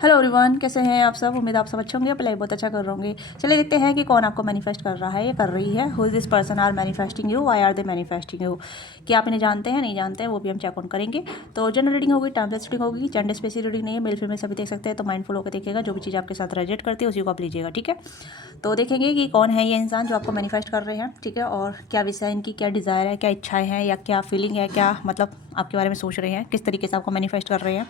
Hello everyone, कैसे हैं आप सब। उम्मीद आप सब अच्छे होंगे, अप्लाई बहुत अच्छा कर रहे होंगे। चलिए देखते हैं कि कौन आपको मैनिफेस्ट कर रहा है या कर रही है। Who is this person are manifesting you, why are they manifesting you. कि आप इन्हें जानते हैं नहीं जानते हैं वो भी हम चेक आउट करेंगे। तो जनरल रीडिंग होगी, टाइमलेस रीडिंग होगी, जेंडर स्पेसिफिक रीडिंग नहीं है, मेल फीमेल सभी देख सकते हैं। तो माइंडफुल होकर देखिएगा, जो भी चीज़ आपके साथ रेजोनेट करती है उसी को आप लीजिएगा, ठीक है। तो देखेंगे कि कौन है ये इंसान जो आपको मैनिफेस्ट कर रहे हैं, ठीक है। और क्या विषय है इनकी, क्या डिज़ायर है, क्या इच्छाएं हैं, या क्या फीलिंग है, क्या मतलब आपके बारे में सोच रहे हैं, किस तरीके से आपको मैनिफेस्ट कर रहे हैं।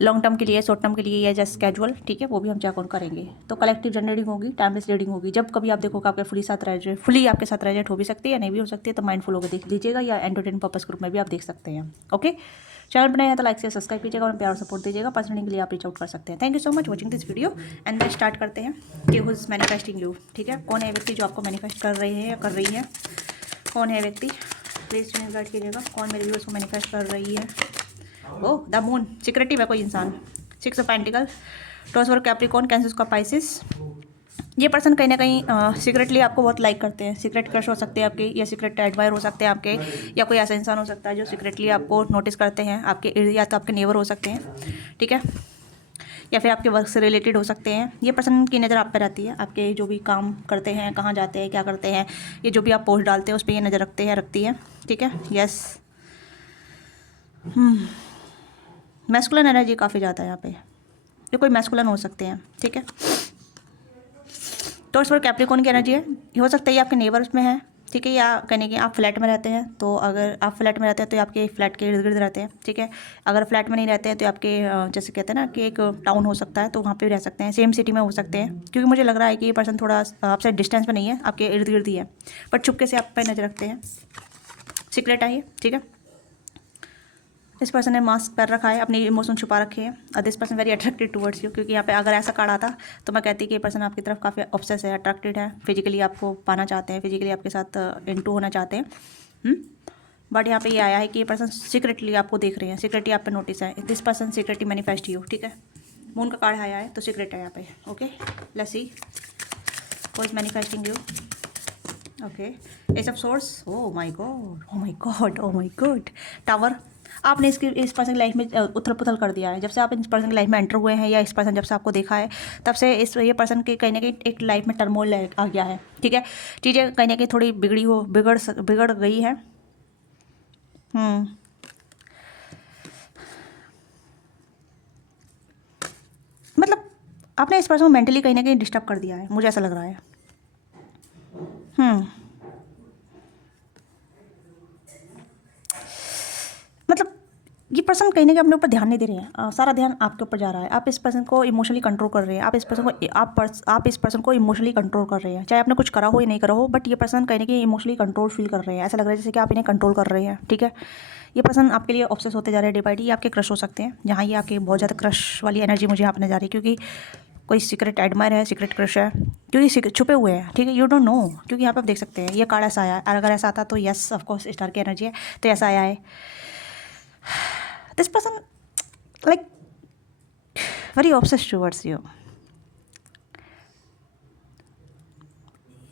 लॉन्ग टर्म के लिए, शॉर्ट टर्म के लिए, या जस्ट कैजुअल, ठीक है, वो भी हम चेक आउट करेंगे। तो कलेक्टिव जनरेटिंग होगी, टाइमलेस रीडिंग होगी। जब कभी आप देखो कि आपके फुली आपके साथ रेजोनेट हो भी सकती है या नहीं भी हो सकती है, तो माइंडफुल होकर देख लीजिएगा, या एंटरटेनमेंट पर्पस ग्रुप में भी आप देख सकते हैं। ओके, चैनल बनाए हैं तो लाइक से सब्सक्राइब कीजिएगा और प्यार सपोर्ट दीजिएगा। पर्सनली के लिए आप रीच आउट कर सकते हैं। Thank you so much watching this video. And then start करते हैं कि हु इज मैनिफेस्टिंग यू, ठीक है। कौन है व्यक्ति जो आपको मैनिफेस्ट कर रहे हैं या कर रही है। कौन है व्यक्ति, प्लीज चैनल गाइड कीजिएगा, कौन मेरे व्यूअर्स को मैनिफेस्ट कर रही है। ओह, द मून, सिक्रेटिव है कोई इंसान। 6 of pentacle, toss for Capricorn, cancer का पाइसिस। ये पर्सन कहीं ना कहीं सीक्रेटली आपको बहुत लाइक करते हैं। सीक्रेट क्रश हो सकते हैं आपके, या सीक्रेट एडमायर हो सकते हैं आपके, या कोई ऐसा इंसान हो सकता है जो सीक्रेटली आपको नोटिस करते हैं आपके, या तो आपके नेबर हो सकते हैं, ठीक है, या फिर आपके वर्क से रिलेटेड हो सकते हैं। ये पर्सन की नज़र आप पे रहती है, आपके जो भी काम करते हैं, कहाँ जाते हैं, क्या करते हैं, ये जो भी आप पोस्ट डालते हैं उस पर ये नज़र रखती है, ठीक है। यस, मैस्कुलिन एनर्जी काफ़ी ज़्यादा है यहाँ पे। ये कोई मैस्कुलिन हो सकते हैं, ठीक है। तो इस पर कैप्रिकॉर्न की एनर्जी है। ये हो सकता है ये आपके नेबर्स में है, ठीक है, या कहने कि आप फ्लैट में रहते हैं। तो अगर आप फ्लैट में रहते हैं तो ये आपके फ्लैट के इर्द गिर्द रहते हैं, ठीक है। अगर फ्लैट में नहीं रहते हैं तो आपके जैसे कहते हैं ना कि एक टाउन हो सकता है, तो वहाँ पे भी रह सकते हैं, सेम सिटी में हो सकते हैं। क्योंकि मुझे लग रहा है कि ये पर्सन थोड़ा आपसे डिस्टेंस में नहीं है, आपके इर्द गिर्द ही है, बट चुपके से आप पे नजर रखते हैं। सीक्रेट है ये, ठीक है। इस पर्सन ने मास्क पहन रखा है, अपनी इमोशन छुपा रखे हैं। और this person very attracted towards you, क्योंकि यहाँ पे अगर ऐसा कार्ड आता तो मैं कहती कि ये पर्सन आपकी तरफ काफ़ी ऑब्सेस है, अट्रैक्टेड है, फिजिकली आपको पाना चाहते हैं, फिजिकली आपके साथ इनटू होना चाहते हैं। बट यहाँ पे ये आया है कि ये पर्सन सीक्रेटली आपको देख रहे हैं, सीक्रेटली आप पे नोटिस है। This person secretly manifest you, ठीक है। मून का कार्ड आया है तो सीक्रेट है यहाँ पे। Okay, let's see who is manifesting you. Okay, S of source, oh my God, oh my God, oh my God. Tower, आपने इस पर्सन की लाइफ में उथल पुथल कर दिया है। जब से आप इस पर्सन की लाइफ में एंटर हुए हैं, या इस पर्सन जब से आपको देखा है, तब से ये पर्सन के कहीं ना कहीं एक लाइफ में टर्मोल आ गया है, ठीक है। चीज़ें कहीं ना कहीं थोड़ी बिगड़ गई है। मतलब आपने इस पर्सन को मेंटली कहीं ना कहीं डिस्टर्ब कर दिया है, मुझे ऐसा लग रहा है। मतलब ये पर्सन कहीं ना कहीं अपने ऊपर ध्यान नहीं दे रहे हैं। सारा ध्यान आपके ऊपर जा रहा है। आप इस पर्सन को इमोशनली कंट्रोल कर रहे हैं। आप इस पर्सन को इमोशनली कंट्रोल कर रहे हैं, चाहे आपने कुछ करा हो या नहीं करा हो, बट ये पर्सन कहीं ना कहीं इमोशनली कंट्रोल फील कर रहे हैं। ऐसा लग रहा है जैसे कि आप इन्हें कंट्रोल कर रहे हैं, ठीक है। ये पर्सन आपके लिए ऑब्सेस होते जा रहे हैं डे बाई डे। ये आपके क्रश हो सकते हैं, जहाँ ये आपके बहुत ज़्यादा क्रश वाली एनर्जी मुझे यहाँ पे नजर आ रही है, क्योंकि कोई सीक्रेट एडमायर है, सीक्रेट क्रश है, क्योंकि छुपे हुए हैं, ठीक है। यू डोंट नो, क्योंकि यहाँ पे आप देख सकते हैं ये कार्ड ऐसा आया है। अगर ऐसा आता तो यस ऑफकोर्स स्टार की एनर्जी है, तो ऐसा आया है। This person like very obsessed towards you.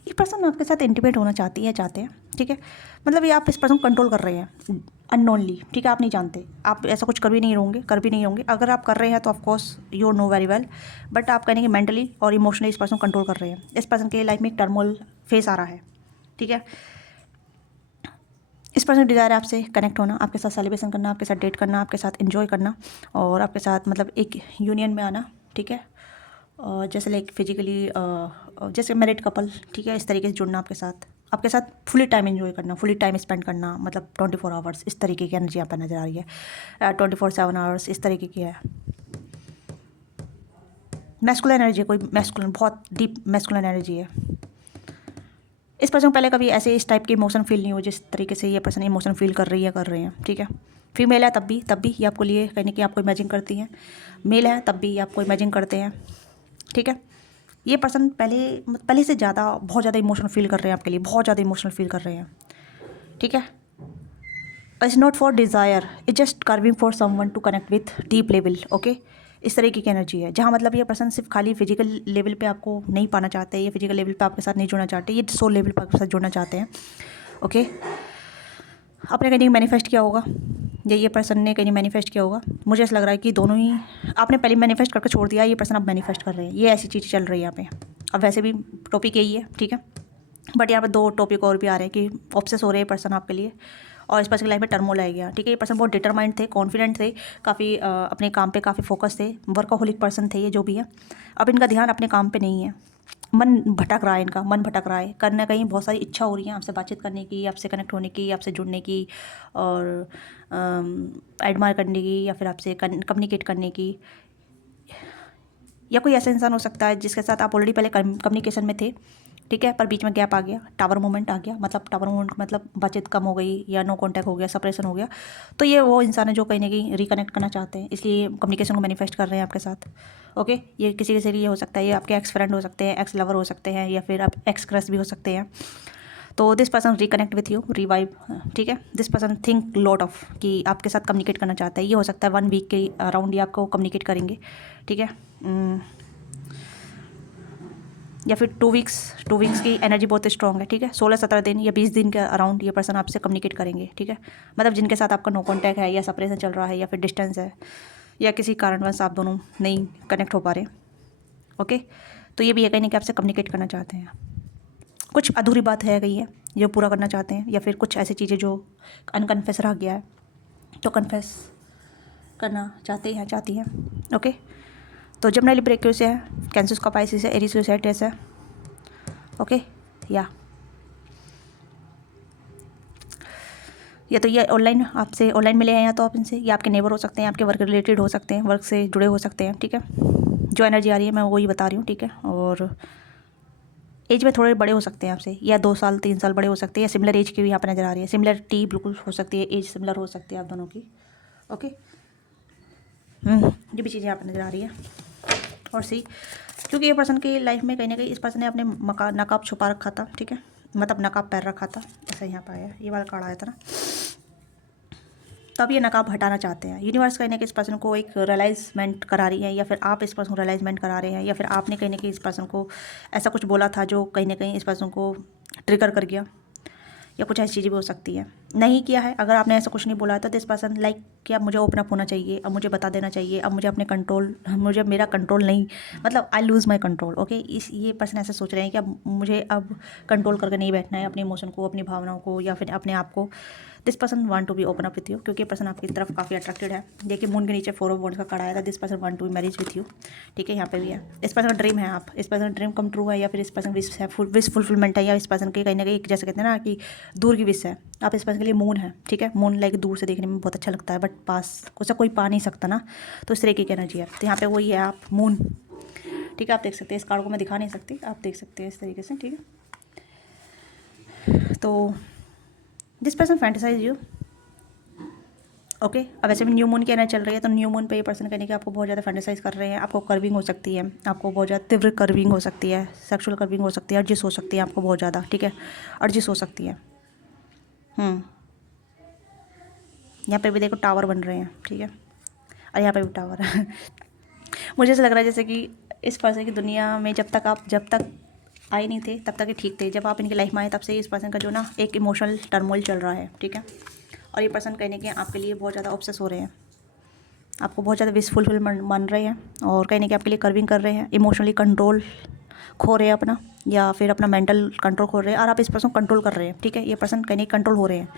ये पर्सन आपके साथ इंटीमेट होना चाहती है, चाहते हैं, ठीक है। मतलब ये आप इस पर्सन को कंट्रोल कर रहे हैं अननोनली, ठीक है। आप नहीं जानते, आप ऐसा कुछ कर भी नहीं होंगे। अगर आप कर रहे हैं तो of course you know very well, but आप कहने कि मेंटली और इमोशनली इस पर्सन को कंट्रोल कर रहे हैं। इस पर्सन के लाइफ में एक टर्मोल फेस आ रहा है, ठीक है। इस पर्सन डिज़ायर है आपसे कनेक्ट होना, आपके साथ सेलिब्रेशन करना, आपके साथ डेट करना, आपके साथ एंजॉय करना, और आपके साथ मतलब एक यूनियन में आना, ठीक है। और जैसे लाइक फिजिकली जैसे मैरिड कपल, ठीक है, इस तरीके से जुड़ना आपके साथ फुली टाइम एंजॉय करना, फुली टाइम स्पेंड करना, मतलब 24 आवर्स, इस तरीके की एनर्जी यहाँ पर नज़र आ रही है। 24/7 आवर्स इस तरीके की है। मैस्कुलिन एनर्जी, कोई मैस्कुलिन, बहुत डीप मैस्कुलिन एनर्जी है। इस पर्सन को पहले कभी ऐसे इस टाइप के इमोशन फील नहीं हो जिस तरीके से ये पर्सन इमोशन फील कर रहे हैं, ठीक है। फीमेल है तब भी ये आपको लिए कहने की आपको इमेजिन करती हैं। मेल है तब भी आपको इमेजिन करते हैं, ठीक है। ये पर्सन पहले से ज़्यादा बहुत ज़्यादा इमोशनल फील कर रहे हैं आपके लिए, बहुत ज़्यादा इमोशनल फील कर रहे हैं, ठीक है। It's not for desire, it's just craving for someone to connect with deep level, okay. इस तरीके की एनर्जी है, जहाँ मतलब ये पर्सन सिर्फ खाली फिजिकल लेवल पे आपको नहीं पाना चाहते, ये फिजिकल लेवल पे आपके साथ नहीं जुड़ना चाहते, ये सोल लेवल पे आपके साथ जुड़ना चाहते हैं, ओके। आपने कहीं मैनिफेस्ट किया होगा या ये पर्सन ने कहीं मैनिफेस्ट किया होगा। मुझे ऐसा लग रहा है कि दोनों ही, आपने पहले मैनिफेस्ट करके छोड़ दिया, ये पर्सन अब मैनिफेस्ट कर रहे हैं। ये ऐसी चीज़ चल रही है यहाँ पे। अब वैसे भी टॉपिक यही है, ठीक है, बट यहाँ पे 2 टॉपिक और भी आ रहे हैं कि ऑब्सेस हो रहे हैं पर्सन आपके लिए, और इस पर्सन की लाइफ में टर्मोल आ गया, ठीक है। ये पर्सन बहुत डिटरमाइंड थे, कॉन्फिडेंट थे, काफ़ी अपने काम पे काफ़ी फोकस थे, वर्कहोलिक पर्सन थे ये, जो भी है। अब इनका ध्यान अपने काम पे नहीं है, मन भटक रहा है, इनका मन भटक रहा है। कहीं ना कहीं बहुत सारी इच्छा हो रही है आपसे बातचीत करने की, आपसे कनेक्ट होने की, आपसे जुड़ने की, और एडमायर करने की, या फिर आपसे कम्युनिकेट करने की। या कोई ऐसा इंसान हो सकता है जिसके साथ आप ऑलरेडी पहले कम्युनिकेशन में थे, ठीक है, पर बीच में गैप आ गया, टावर मोमेंट आ गया, मतलब टावर मोमेंट मतलब बातचीत कम हो गई, या नो कांटेक्ट हो गया, सेपरेशन हो गया। तो ये वो इंसान है जो कहीं ना कहीं रिकनेक्ट करना चाहते हैं, इसलिए कम्युनिकेशन को मैनिफेस्ट कर रहे हैं आपके साथ। ओके, ये किसी के लिए हो सकता है, ये आपके एक्स फ्रेंड हो सकते हैं, एक्स लवर हो सकते हैं, या फिर आप एक्स क्रश भी हो सकते हैं। तो this person reconnect with you, revive, ठीक है। This person think lot of कि आपके साथ कम्युनिकेट करना चाहता है। ये हो सकता है 1 वीक के अराउंड ये आपको कम्युनिकेट करेंगे, ठीक है, या फिर 2 वीक्स की एनर्जी बहुत स्ट्रॉन्ग है, ठीक है। 16-17 दिन या 20 दिन के अराउंड ये पर्सन आपसे कम्युनिकेट करेंगे, ठीक है। मतलब जिनके साथ आपका नो कॉन्टैक्ट है, या सेपरेशन चल रहा है, या फिर डिस्टेंस है, या किसी कारणवश आप दोनों नहीं कनेक्ट हो पा रहे, ओके। तो ये भी है कहीं ना कहीं आपसे कम्युनिकेट करना चाहते हैं। कुछ अधूरी बात है गई है जो पूरा करना चाहते हैं, या फिर कुछ ऐसी चीज़ें जो अनकन्फेस रह गया है तो कन्फेस करना चाहती हैं, ओके। तो जब नली ब्रेक से है, कैंसर का पाइसिस है, एरीज है, ओके। या तो ये ऑनलाइन आपसे ऑनलाइन मिले हैं, या तो आप इनसे, या आपके नेबर हो सकते हैं, आपके वर्क रिलेटेड हो सकते हैं, वर्क से जुड़े हो सकते हैं, ठीक है। जो एनर्जी आ रही है मैं वही बता रही हूँ, ठीक है। और एज में थोड़े बड़े हो सकते हैं आपसे, या 2 साल 3 साल बड़े हो सकते हैं, या सिमिलर एज की भी यहाँ पर नज़र आ रही है। सिमिलरिटी बिल्कुल हो सकती है, एज सिमिलर हो सकती है आप दोनों की, ओके। ये भी चीज़ें यहाँ पर नज़र आ रही है। और सी, क्योंकि ये पर्सन की लाइफ में कहीं ना कहीं इस पर्सन ने अपने नकाब छुपा रखा था, ठीक है, मतलब नकाब पैर रखा था, ऐसा यहाँ पर आया, ये वाला कार्ड आया था ना। तो अब ये नकाब हटाना चाहते हैं। यूनिवर्स कहीं ना कहीं इस पर्सन को एक रियलाइजमेंट करा रही है, या फिर आप इस पर्सन को रियलाइजमेंट करा रहे हैं, या फिर आपने कहीं ना कहीं इस पर्सन को ऐसा कुछ बोला था जो कहीं ना कहीं इस पर्सन को ट्रिगर कर गया, या कुछ ऐसी चीज़ें भी हो सकती है। नहीं किया है, अगर आपने ऐसा कुछ नहीं बोला है तो दिस पर्सन लाइक कि अब मुझे ओपन अप होना चाहिए, अब मुझे बता देना चाहिए, अब मुझे मेरा कंट्रोल नहीं, मतलब आई लूज़ माई कंट्रोल, ओके। ये पर्सन ऐसा सोच रहे हैं कि अब मुझे अब कंट्रोल करके नहीं बैठना है अपने इमोशन को, अपनी भावनाओं को, या फिर अपने आप को। This person want to be open up with you, क्योंकि पर्सन आपकी तरफ काफ़ी अट्रैक्टेड है। देखिए मून के नीचे 4 ऑफ वॉन्ड्स का कार्ड आया था। This person want to be marriage with you, ठीक है, यहाँ पे भी है। इस पर्सन का ड्रीम है आप, इस पर्सन का ड्रीम कम ट्रू है, या फिर इस पर्सन विश फुलफिलमेंट है, या इस पर्सन की कहीं ना कहीं जैसे कहते हैं ना कि दूर की विश है। आप इस पर्सन के लिए मून है, ठीक है। मून लाइक दूर से देखने में बहुत अच्छा लगता है, बट पास उसे कोई पा नहीं सकता ना, तो इस तरीके की एनर्जी है। तो यहाँ पे वही है आप, मून, ठीक है। आप देख सकते हैं, इस कार्ड को मैं दिखा नहीं सकती, आप देख सकते हैं इस तरीके से, ठीक है। तो this person fantasise you, okay. अब वैसे भी न्यू मून की एनर्जी चल रही है, तो न्यू मून पे ये पर्सन कहने कि आपको बहुत ज़्यादा फैंटेसाइज कर रहे हैं। आपको कर्विंग हो सकती है, आपको बहुत ज़्यादा तीव्र कर्विंग हो सकती है, सेक्सुअल कर्विंग हो सकती है, अर्जिस हो सकती है आपको बहुत ज़्यादा, ठीक है, अर्जिस हो सकती है। यहाँ पे भी देखो टावर बन रहे हैं, ठीक है, और यहाँ पे भी टावर है। मुझे ऐसा लग रहा है जैसे कि इस पर्सन की दुनिया में जब तक आए नहीं थे तब तक ये ठीक थे। जब आप इनकी लाइफ में आए तब से इस पर्सन का जो ना एक इमोशनल टर्मोइल चल रहा है, ठीक है। और ये पर्सन कहने के आपके लिए बहुत ज़्यादा ऑब्सेस हो रहे हैं, आपको बहुत ज़्यादा विश फुलफिल मान रहे हैं, और कहने के आपके लिए कर्विंग कर रहे हैं। इमोशनली कंट्रोल खो रहे हैं अपना, या फिर अपना मेंटल कंट्रोल खो रहे हैं, और आप इस पर्सन को कंट्रोल कर रहे हैं, ठीक है। ये पर्सन कहने कंट्रोल हो रहे हैं।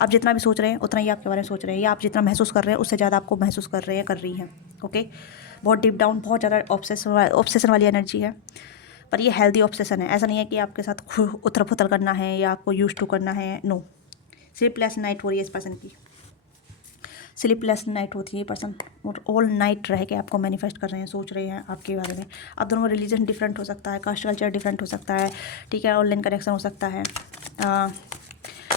आप जितना भी सोच रहे हैं उतना ही आपके बारे में सोच रहे हैं, या आप जितना महसूस कर रहे हैं उससे ज़्यादा आपको महसूस कर रहे हैं, कर रही हैं, ओके। बहुत डीप डाउन बहुत ज़्यादा ऑब्सेशन वाली एनर्जी है, पर ये हेल्दी ऑब्सेशन है। ऐसा नहीं है कि आपके साथ उथल पुथल करना है या आपको यूज टू करना है, नो। स्लीपलेस नाइट हो रही है इस पर्सन की, स्लीपलेस नाइट होती है पर्सन, और ऑल नाइट रह के आपको मैनिफेस्ट कर रहे हैं, सोच रहे हैं आपके बारे में। आप दोनों में रिलीजन डिफरेंट हो सकता है, कास्ट कल्चर डिफरेंट हो सकता है, ठीक है, ऑनलाइन कनेक्शन हो सकता है,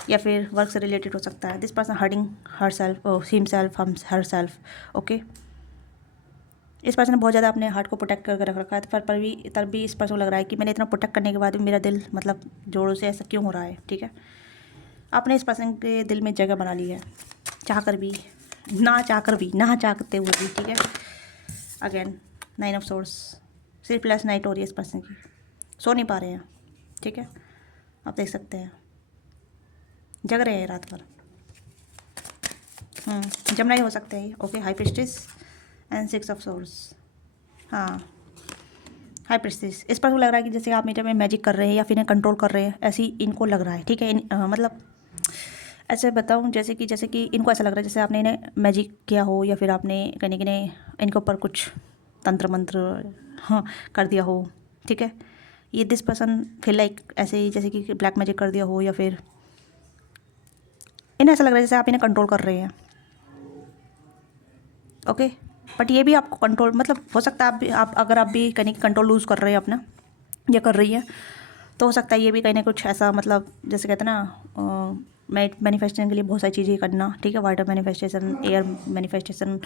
या फिर वर्क से रिलेटेड हो सकता है। This person hurting her self, him self, हम हर सेल्फ, ओके। इस पर्सन ने बहुत ज़्यादा अपने हार्ट को प्रोटेक्ट करके रख रखा है, तब भी इस पर्सन को लग रहा है कि मैंने इतना प्रोटेक्ट करने के बाद भी मेरा दिल मतलब जोड़ों से ऐसा क्यों हो रहा है, ठीक है। आपने इस पर्सन के दिल में जगह बना ली है, चाहकर भी ना चाहते हुए भी, ठीक है। Again 9 of source, sleepless night हो रही है इस पर्सन की, सो नहीं पा रहे हैं, ठीक है। आप देख सकते हैं जग रहे हैं रात भर, जमुनाई हो सकते हैं। Okay, high priestess and 6 of source. हाँ, हाई प्रीस्टेस। इस पर लग रहा है कि जैसे आप मीटर में मैजिक कर रहे हैं या फिर इन्हें कंट्रोल कर रहे हैं, ऐसी इनको लग रहा है। ठीक है, मतलब ऐसे बताऊँ, जैसे कि इनको ऐसा लग रहा है जैसे आपने इन्हें मैजिक किया हो, या फिर आपने कहीं कहीं इनके ऊपर कुछ तंत्र मंत्र हाँ कर दिया हो। ठीक है, ये दिस पर्सन फील लाइक ऐसे ही जैसे कि ब्लैक मैजिक कर दिया हो, या फिर इन्हें ऐसा लग रहा है जैसे आप इन्हें कंट्रोल कर रहे हैं। ओके, बट ये भी आपको कंट्रोल, मतलब हो सकता है आप अगर आप भी कहीं कंट्रोल लूज़ कर रहे हैं अपना, या कर रही है, तो हो सकता है ये भी कहीं ना कुछ ऐसा, मतलब जैसे कहते हैं ना, मैनिफेस्टेशन के लिए बहुत सारी चीज़ें करना। ठीक है, water manifestation, air manifestation,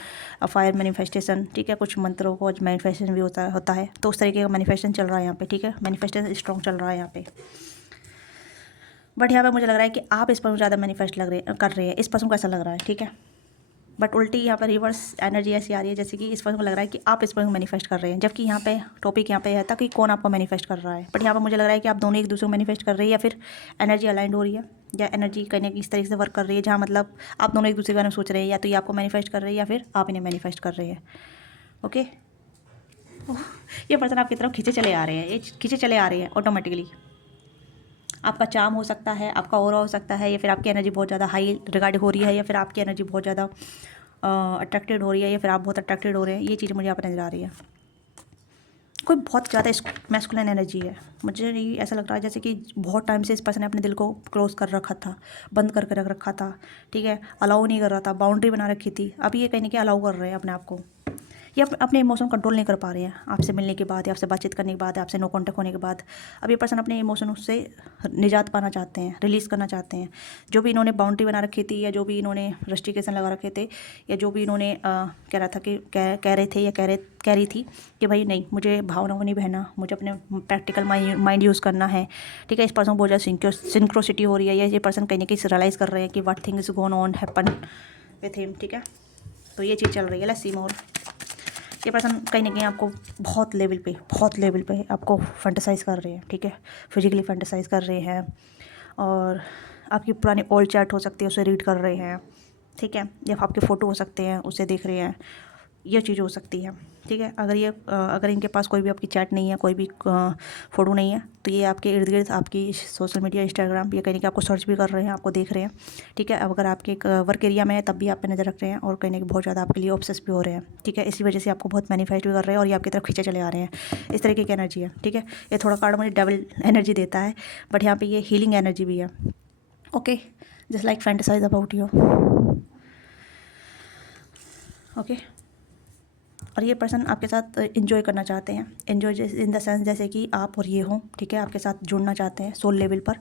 fire manifestation. ठीक है, कुछ मंत्रों को मैनिफेस्टेशन भी होता है। तो उस तरीके का मैनिफेस्टेशन चल रहा है यहाँ पे। ठीक है, मैनिफेस्टेशन स्ट्रॉन्ग चल रहा है यहाँ पे। बट यहाँ पे मुझे लग रहा है कि आप इस पर ज़्यादा मैनिफेस्ट कर रहे हैं। इस पर्सन को ऐसा लग रहा है। ठीक है, बट उल्टी यहाँ पर रिवर्स एनर्जी ऐसी आ रही है जैसे कि इस पर्सन को लग रहा है कि आप इस पर्सन को मैनिफेस्ट कर रहे हैं, जबकि यहाँ पे टॉपिक यहाँ पे है था कि कौन आपको मैनिफेस्ट कर रहा है। बट यहाँ पे मुझे लग रहा है कि आप दोनों एक दूसरे को मैनिफेस्ट कर रही है, या फिर एनर्जी अलाइंड हो रही है, या एनर्जी कहीं इस तरीके से वर्क कर रही है जहाँ मतलब आप दोनों एक दूसरे के बारे में सोच रहे हैं, या तो ये आपको मैनिफेस्ट कर रही है या फिर आप इन्हें मैनिफेस्ट कर रहे हैं। ओके, ये पर्सन आपकी तरफ खींचे चले आ रहे हैं, ये खींचे चले आ रहे हैं ऑटोमेटिकली। आपका चार्म हो सकता है, आपका ऑरा हो सकता है, या फिर आपकी एनर्जी बहुत ज़्यादा हाई रिगार्ड हो रही है, या फिर आपकी एनर्जी बहुत ज़्यादा अट्रैक्टेड हो रही है, या फिर आप बहुत अट्रैक्टेड हो रहे हैं। ये चीज़ मुझे यहाँ पर नज़र आ रही है। कोई बहुत ज़्यादा मैस्कुलिन एनर्जी है। मुझे ये ऐसा लग रहा है जैसे कि बहुत टाइम से इस पर्सन ने अपने दिल को क्लोज कर रखा था, बंद करके रख रखा था। ठीक है, अलाउ नहीं कर रहा था, बाउंड्री बना रखी थी। अब ये कहीं ना कहीं अलाउ कर रहे हैं अपने आप को। ये अपने इमोशन कंट्रोल नहीं कर पा रहे हैं आपसे मिलने के बाद, या आपसे बातचीत करने के बाद, आपसे नो कॉन्टेक्ट होने के बाद। अब ये पर्सन अपने इमोशन उससे निजात पाना चाहते हैं, रिलीज़ करना चाहते हैं। जो भी इन्होंने बाउंड्री बना रखी थी, या जो भी इन्होंने रेस्ट्रिक्शन लगा रखे थे, या जो भी इन्होंने कह रहा था कि कह रहे थे, या कह रही थी कि भाई नहीं, मुझे भावनाओं को नहीं बहना, मुझे अपने प्रैक्टिकल माइंड यूज़ करना है। ठीक है, इस पर्सन को बहुत ज़्यादा सिंक्रोसिटी हो रही है, या ये पर्सन कहीं ना कहीं रियलाइज़ कर रहे हैं कि what thing is gone on happen with him. ठीक है, तो ये चीज़ चल रही है। Let's see more. ये पर्सन कहीं ना कहीं आपको बहुत लेवल पे आपको फैंटेसाइज़ कर रहे हैं। ठीक है, फिजिकली फैंटेसाइज़ कर रहे हैं, और आपकी पुरानी ओल्ड चैट हो सकती है, उसे रीड कर रहे हैं। ठीक है, या आपके फ़ोटो हो सकते हैं, उसे देख रहे हैं। ये चीज़ हो सकती है। ठीक है, अगर इनके पास कोई भी आपकी चैट नहीं है, कोई भी फ़ोटो नहीं है, तो ये आपके इर्द गिर्द आपकी सोशल मीडिया, इंस्टाग्राम, ये कहीं ना कहीं आपको सर्च भी कर रहे हैं, आपको देख रहे हैं। ठीक है, अब अगर आपके वर्क एरिया में है तब भी आप पे नज़र रख रहे हैं, और कहीं ना कहीं बहुत ज़्यादा आपके लिए ऑब्सेस भी हो रहे हैं। ठीक है, इसी वजह से आपको बहुत मैनिफेस्ट भी कर रहे हैं, और ये आपकी तरफ खींचे चले आ रहे हैं। इस तरीके की एनर्जी है। ठीक है, ये थोड़ा कार्ड मुझे डबल एनर्जी देता है, बट यहाँ पर ये हीलिंग एनर्जी भी है। Okay, just like fantasise about you. Okay, और ये पर्सन आपके साथ इन्जॉय करना चाहते हैं। इन्जॉय इन द सेंस जैसे कि आप और ये हों। ठीक है, आपके साथ जुड़ना चाहते हैं सोल लेवल पर,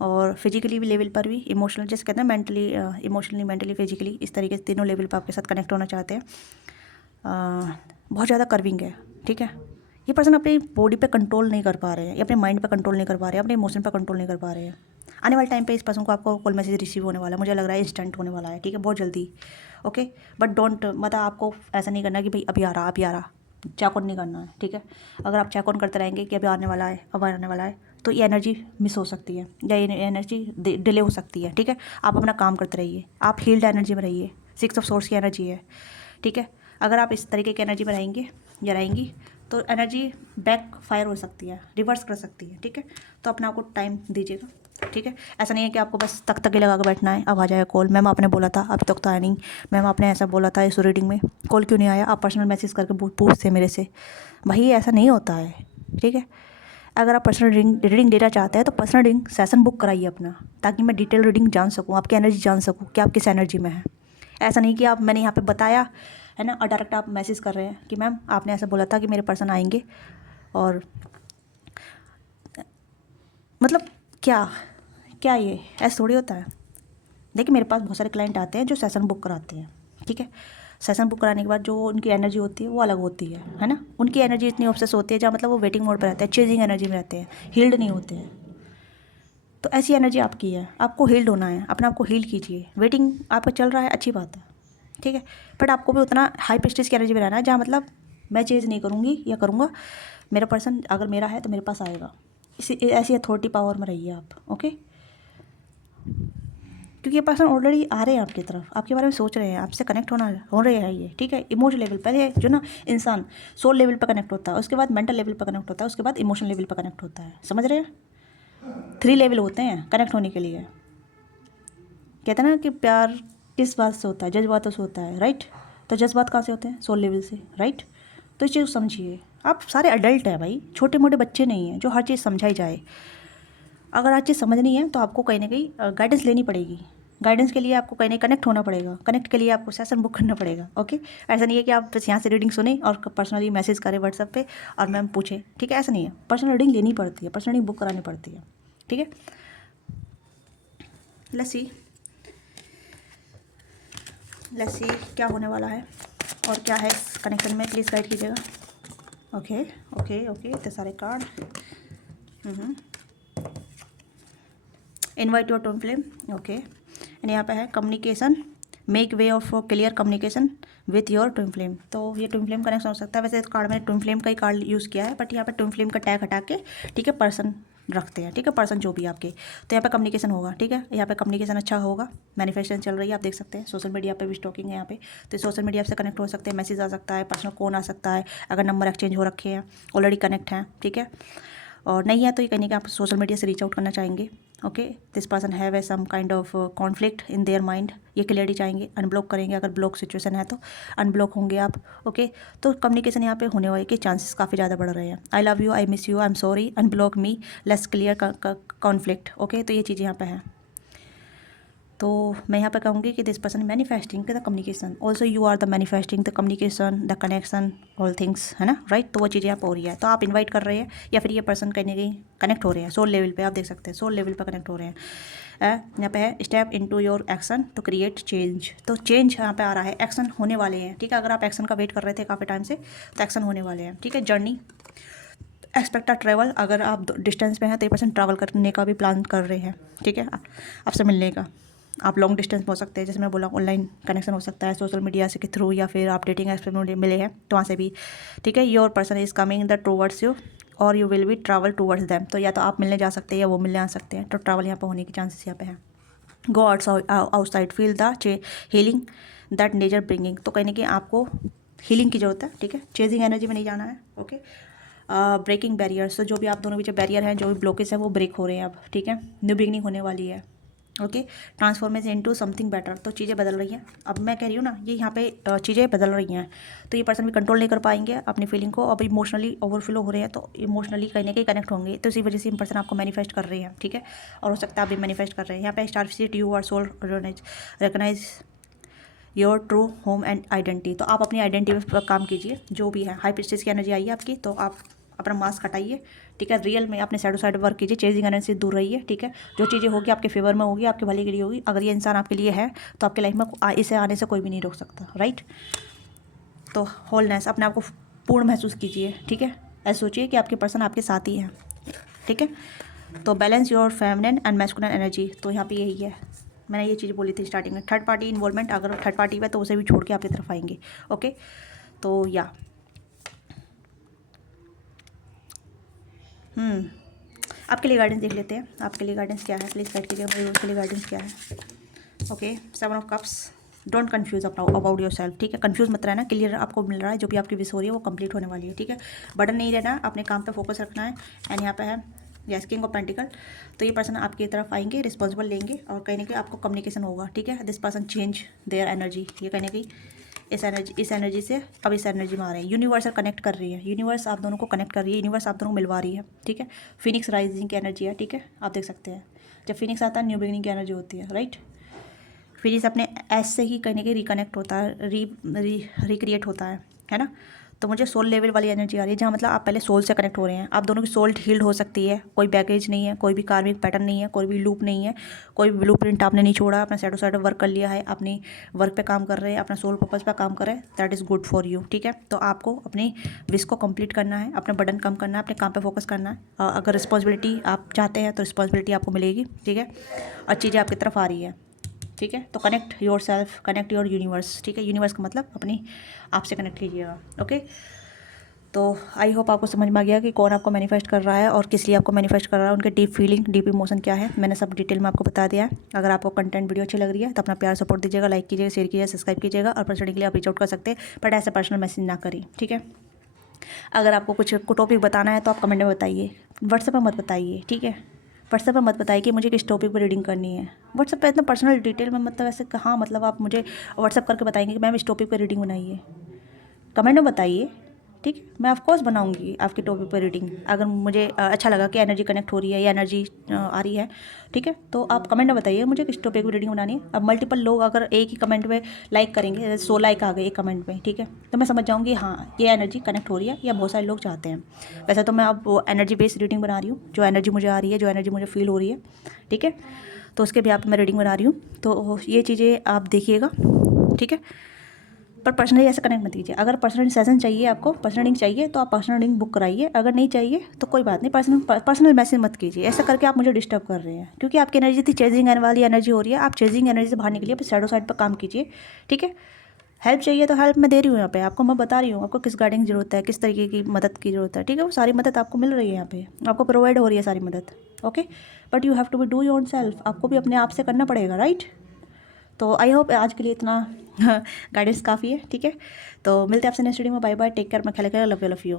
और फिजिकली भी लेवल पर भी, इमोशनल जैसे कहते हैं मेंटली, इमोशनली, मेंटली, फिजिकली, इस तरीके से तीनों लेवल पर आपके साथ कनेक्ट होना चाहते हैं। बहुत ज़्यादा कर्विंग है। ठीक है, ये पर्सन अपनी बॉडी पे कंट्रोल नहीं कर पा रहे हैं, या अपने माइंड पे कंट्रोल नहीं कर पा रहे हैं, अपने इमोशन पे कंट्रोल नहीं कर पा रहे हैं। आने वाले टाइम पे इस पर्सन को आपको कॉल मैसेज रिसीव होने वाला है, मुझे लग रहा है इंस्टेंट होने वाला है। ठीक है, बहुत जल्दी। ओके, बट डोंट, मतलब आपको ऐसा नहीं करना कि भाई अभी आ रहा, चेक ऑन नहीं करना है। ठीक है, अगर आप चेक ऑन करते रहेंगे कि अभी आने वाला है, अब आने वाला है, तो ये एनर्जी मिस हो सकती है, या ये एनर्जी डिले हो सकती है। ठीक है, आप अपना काम करते रहिए, आप हील्ड एनर्जी में रहिए। 6 ऑफ सोर्स की एनर्जी है। ठीक है, अगर आप इस तरीके की एनर्जी में रहेंगे या रहेंगी, तो एनर्जी बैक फायर हो सकती है, रिवर्स कर सकती है। ठीक है, तो अपने आपको टाइम दीजिएगा। ठीक है, ऐसा नहीं है कि आपको बस तक लगा के बैठना है, अब आ जाएगा कॉल, मैम आपने बोला था, अभी तक तो आया नहीं, मैम आपने ऐसा बोला था इस रीडिंग में, कॉल क्यों नहीं आया, आप पर्सनल मैसेज करके पूछते मेरे से। भाई ऐसा नहीं होता है। ठीक है, अगर आप पर्सनल रीडिंग लेना चाहते हैं तो पर्सनल रीडिंग सेशन बुक कराइए अपना, ताकि मैं डिटेल रीडिंग जान सकूँ, आपकी एनर्जी जान सकूँ कि आप किस एनर्जी में हैं। ऐसा नहीं कि आप, मैंने यहाँ पे बताया है ना, और डायरेक्ट आप मैसेज कर रहे हैं कि मैम आपने ऐसा बोला था कि मेरे पर्सन आएंगे, और मतलब क्या ये ऐसा थोड़ी होता है। देखिए, मेरे पास बहुत सारे क्लाइंट आते हैं जो सेशन बुक कराते हैं। ठीक है, सेशन बुक कराने के बाद जो उनकी एनर्जी होती है वो अलग होती है ना। उनकी एनर्जी इतनी ऑब्सेस होती है जहाँ मतलब वो वेटिंग मोड पर रहते हैं, चेजिंग एनर्जी में रहते हैं, हील्ड नहीं होते हैं। तो ऐसी एनर्जी आपकी है, आपको हील्ड होना है, अपने आप को हील कीजिए। वेटिंग आपका चल रहा है, अच्छी बात है। ठीक है, बट आपको भी उतना हाई प्रेस्टीज की एनर्जी में रहना है जहाँ मतलब मैं चेंज नहीं करूँगी या करूँगा, मेरा पर्सन अगर मेरा है तो मेरे पास आएगा। इसी ऐसी अथॉरिटी पावर में रहिए आप। ओके, क्योंकि ये पर्सन ऑलरेडी आ रहे हैं आपकी तरफ, आपके बारे में सोच रहे हैं, आपसे कनेक्ट हो रहे हैं ये, ठीक है। इमोशनल लेवल पहले जो ना इंसान सोल लेवल पर कनेक्ट होता है, उसके बाद मेंटल लेवल पर कनेक्ट होता है, उसके बाद इमोशनल लेवल पर कनेक्ट होता है, समझ रहे हैं। 3 लेवल होते हैं कनेक्ट होने के लिए। कहते हैं ना कि प्यार किस बात से होता है, जज्बातों से होता है, राइट। तो जज्बात कहाँ से होते हैं, सोल लेवल से, राइट। तो इस चीज़ को समझिए, आप सारे अडल्ट हैं भाई, छोटे मोटे बच्चे नहीं हैं जो हर चीज़ समझाई जाए। अगर हर चीज़ समझनी है तो आपको कहीं ना कहीं गाइडेंस लेनी पड़ेगी। गाइडेंस के लिए आपको कहीं ना कनेक्ट होना पड़ेगा, कनेक्ट के लिए आपको सेशन बुक करना पड़ेगा, ओके। ऐसा नहीं है कि आप बस यहाँ से रीडिंग सुने और पर्सनली मैसेज करें व्हाट्सएप पे और मैम पूछें, ठीक है। ऐसा नहीं है, पर्सनल रीडिंग लेनी पड़ती है, पर्सनल रीडिंग बुक करानी पड़ती है, ठीक है। लेट्स सी क्या होने वाला है और क्या है इस कनेक्शन में, प्लीज़ गाइड कीजिएगा। ओके ओके ओके, इतने सारे card. Invite your twin flame, okay. And यहाँ पे है communication, make way of clear communication with your twin flame. तो ये ट्विन फ्लेम कनेक्शन हो सकता है। वैसे इस कार्ड में ट्विन फ्लेम का ही कार्ड यूज़ किया है, बट यहाँ पे ट्विन फ्लेम का टैग हटा के, ठीक है, पर्सन रखते हैं, ठीक है, पर्सन जो भी आपके। तो यहाँ पे कम्युनिकेशन होगा, ठीक है, यहाँ पे कम्युनिकेशन अच्छा होगा। मैनिफेस्टेशन चल रही है, आप देख सकते हैं। सोशल मीडिया पे भी स्टॉकिंग है यहाँ पे, तो सोशल मीडिया से कनेक्ट हो सकते हैं, मैसेज आ सकता है, पर्सनल कॉल आ सकता है, अगर नंबर एक्सचेंज हो रखे हैं, ऑलरेडी कनेक्ट हैं, ठीक है। और नहीं है तो ये कहने कि आप सोशल मीडिया से रीच आउट करना चाहेंगे, okay. This person have a some kind of conflict in their mind, ये क्लियरिटी चाहेंगे, अनब्लॉक करेंगे, अगर ब्लॉक सिचुएशन है तो अनब्लॉक होंगे आप, ओके। तो कम्युनिकेशन यहाँ पे होने वाले के चांसेस काफ़ी ज़्यादा बढ़ रहे हैं। I love you, I miss you, I am sorry, unblock me, let's clear conflict, okay. तो ये चीज़ें यहाँ पे हैं। तो मैं यहाँ पे कहूँगी कि this person manifesting the communication, also you are the manifesting the communication, the connection, all things, है ना, राइट। तो वो चीज़ें यहाँ पर हो रही है। तो आप इनवाइट कर रहे हैं या फिर ये पर्सन कहीं ना कहीं कनेक्ट हो रहे हैं सोल लेवल पे, आप देख सकते हैं सोल लेवल पर कनेक्ट हो रहे हैं। यहाँ पे है step into your action to create change. तो चेंज यहाँ पे आ रहा है, एक्शन होने वाले हैं, ठीक है। अगर आप एक्शन का वेट कर रहे थे काफ़ी टाइम से, तो एक्शन होने वाले हैं, ठीक है। जर्नी, एक्सपेक्ट ट्रैवल, अगर आप डिस्टेंस पे हैं तो ये पर्सन ट्रैवल करने का भी प्लान कर रहे हैं, ठीक है, आपसे मिलने का। आप लॉन्ग डिस्टेंस में हो सकते हैं, जैसे मैं बोला, ऑनलाइन कनेक्शन हो सकता है सोशल मीडिया से के थ्रू, या फिर आप डेटिंग ऐप्स पे मिले हैं तो वहाँ से भी, ठीक है। Your person is coming the towards you और you will be travel towards them. तो या तो आप मिलने जा सकते हैं या वो मिलने आ सकते हैं, तो ट्रैवल यहाँ पर होने के चांसेस यहाँ पे हैं। Go outside, feel the healing that nature bringing. तो कहीं ना कहीं आपको हीलिंग की ज़रूरत है, ठीक है। चेजिंग एनर्जी में नहीं जाना है, ओके। ब्रेकिंग बैरियर्स, तो जो भी आप दोनों बीच बैरियर हैं, जो भी ब्लॉकेज है, वो ब्रेक हो रहे हैं अब, ठीक है। न्यू बिगनिंग होने वाली है, okay. Transformation into something better, तो चीज़ें बदल रही हैं। अब मैं कह रही हूँ ना, ये यहाँ पे चीज़ें बदल रही हैं, तो ये पर्सन भी कंट्रोल नहीं कर पाएंगे अपनी फीलिंग को। अब इमोशनली ओवरफ्लो हो रहे हैं, तो इमोशनली कहीं ना कहीं कनेक्ट होंगे, तो इसी वजह से इन पर्सन आपको मैनिफेस्ट कर रहे हैं, ठीक है। और हो सकता है आप भी मैनिफेस्ट कर रहे हैं। यहाँ पे स्टार विजिट यू और soul recognize your true home and identity. तो आप अपनी आइडेंटिटी पर काम कीजिए, जो भी है। हाई प्रीस्टेस की एनर्जी आई है आपकी, तो आप अपना मास्क हटाइए, ठीक है। रियल में अपने साइड साइड वर्क कीजिए, चेजिंग एनर्जी से दूर रहिए, ठीक है। जो चीज़ें होगी आपके फेवर में होगी, आपके भले के लिए होगी। अगर ये इंसान आपके लिए है तो आपकी लाइफ में इसे आने से कोई भी नहीं रोक सकता, राइट। तो होलनेस, अपने आप को पूर्ण महसूस कीजिए, ठीक है। ऐसे सोचिए कि आपके पर्सन आपके साथ ही हैं, ठीक है। तो balance your feminine and masculine energy, तो यहाँ पे यही है, मैंने ये चीज़ बोली थी स्टार्टिंग में। थर्ड पार्टी इन्वॉल्वमेंट, अगर थर्ड पार्टी है तो उसे भी छोड़ के आपकी तरफ आएंगे, ओके। तो या आपके लिए गाइडेंस देख लेते हैं। आपके लिए गाइडेंस क्या है, प्लीज़ गाइड कीजिए मेरे के लिए गाइडेंस क्या है, okay. 7 of cups, don't confuse about your self, ठीक है। कन्फ्यूज मत रहना, क्लियर आपको मिल रहा है, जो भी आपकी विश हो रही है वो कंप्लीट होने वाली है, ठीक है। बर्डन नहीं रहना, अपने काम पे फोकस रखना है। एंड यहाँ पे है यस किंग ऑफ पेंटिकल, तो ये पर्सन आपकी तरफ आएंगे, रिस्पॉन्सिबल लेंगे और कहीं ना कहीं आपको कम्युनिकेशन होगा, ठीक है। This person change their energy, ये कहीं ना कहीं इस एनर्जी से अब इस एनर्जी में आ रहे हैं। यूनिवर्स कनेक्ट कर रही है, यूनिवर्स आप दोनों को कनेक्ट कर रही है, यूनिवर्स आप दोनों को मिलवा रही है, ठीक है। फिनिक्स राइजिंग की एनर्जी है, ठीक है। आप देख सकते हैं जब फिनिक्स आता है न्यू बिगिनिंग की एनर्जी होती है, राइट। फिनिक्स अपने एस से ही कहीं ना कहीं रिकनेक्ट होता है, रिक्रिएट होता है ना। तो मुझे सोल लेवल वाली एनर्जी आ रही है, जहाँ मतलब आप पहले सोल से कनेक्ट हो रहे हैं। आप दोनों की सोल हील्ड हो सकती है, कोई बैगेज नहीं है, कोई भी कार्मिक पैटर्न नहीं है, कोई भी लूप नहीं है, कोई भी ब्लूप्रिंट आपने नहीं छोड़ा, अपने साइड साइड वर्क कर लिया है, अपनी वर्क पे काम कर रहे हैं, अपना सोल पर्पस पे काम कर रहे हैं, that is good for you, ठीक है। तो आपको अपनी विश को कंप्लीट करना है, अपना बर्डन कम करना है, अपने काम पे फोकस करना है। अगर रिस्पॉन्सिबिलिटी आप चाहते हैं तो रिस्पॉन्सिबिलिटी आपको मिलेगी, ठीक है। और चीज़ें आपकी तरफ आ रही है, ठीक है। तो connect your self, connect your universe, ठीक है। यूनिवर्स का मतलब अपनी आपसे कनेक्ट कीजिएगा, ओके। तो आई होप आपको समझ में आ गया कि कौन आपको मैनिफेस्ट कर रहा है और किस लिए आपको मैनिफेस्ट कर रहा है, उनके डीप फीलिंग, डीप इमोशन क्या है, मैंने सब डिटेल में आपको बता दिया है। अगर आपको कंटेंट वीडियो अच्छी लग रही है तो अपना प्यार सपोर्ट दीजिएगा, लाइक कीजिएगा, शेयर कीजिएगा, सब्सक्राइब कीजिएगा और पर्सनली के लिए आप रीच आउट कर सकते हैं, बट ऐसे पर्सनल मैसेज ना करें, ठीक है। अगर आपको कुछ टॉपिक बताना है तो आप कमेंट में बताइए, व्हाट्सएप पर मत बताइए, ठीक है। व्हाट्सएप पर मत बताइए कि मुझे किस टॉपिक पर रीडिंग करनी है। व्हाट्सएप पे इतना पर्सनल डिटेल में मतलब ऐसे कहाँ, मतलब आप मुझे व्हाट्सएप करके बताएंगे कि मैम इस टॉपिक पर रीडिंग बनाइए। कमेंट में बताइए, ठीक है। मैं ऑफ कोर्स बनाऊंगी आपके टॉपिक पर रीडिंग, अगर मुझे अच्छा लगा कि एनर्जी कनेक्ट हो रही है या एनर्जी आ रही है, ठीक है। तो आप कमेंट में बताइए मुझे किस टॉपिक पर रीडिंग बनानी है। अब मल्टीपल लोग अगर एक ही कमेंट में लाइक करेंगे, 100 लाइक आ गए एक कमेंट में, ठीक है, तो मैं समझ जाऊँगी हाँ ये एनर्जी कनेक्ट हो रही है या बहुत सारे लोग चाहते हैं। वैसे तो मैं अब वो एनर्जी बेस्ड रीडिंग बना रही हूँ, जो एनर्जी मुझे आ रही है, जो एनर्जी मुझे फील हो रही है, ठीक है। तो उसके भी आप मैं रीडिंग बना रही हूँ, तो ये चीज़ें आप देखिएगा, ठीक है। पर पर्सनली ऐसे कनेक्ट मत कीजिए। अगर पर्सनल सेशन चाहिए, आपको पर्सनल रीडिंग चाहिए तो आप पर्सनल रीडिंग बुक कराइए, अगर नहीं चाहिए तो कोई बात नहीं, पर्सनल मैसेज मत कीजिए। ऐसा करके आप मुझे डिस्टर्ब कर रहे हैं, क्योंकि आपकी एनर्जी थी चेजिंग वाली एनर्जी हो रही है। आप चेजिंग एनर्जी से बाहर निकलिए, अपने शैडो साइड पर काम कीजिए, ठीक है। हेल्प चाहिए तो हेल्प मैं दे रही हूँ यहाँ पे आपको, मैं बता रही हूँ आपको किस गाइडिंग की जरूरत है, किस तरीके की मदद की जरूरत है, ठीक है। वो सारी मदद आपको मिल रही है यहाँ पे, आपको प्रोवाइड हो रही है सारी मदद, okay. But you have to be do your own self, आपको भी अपने आप से करना पड़ेगा, राइट। तो आई होप आज के लिए इतना गाइडेंस काफ़ी है, ठीक है। तो मिलते हैं आपसे नेक्स्ट वीडियो में, बाय बाय, टेक केयर, मैं ख्याल, लव यू।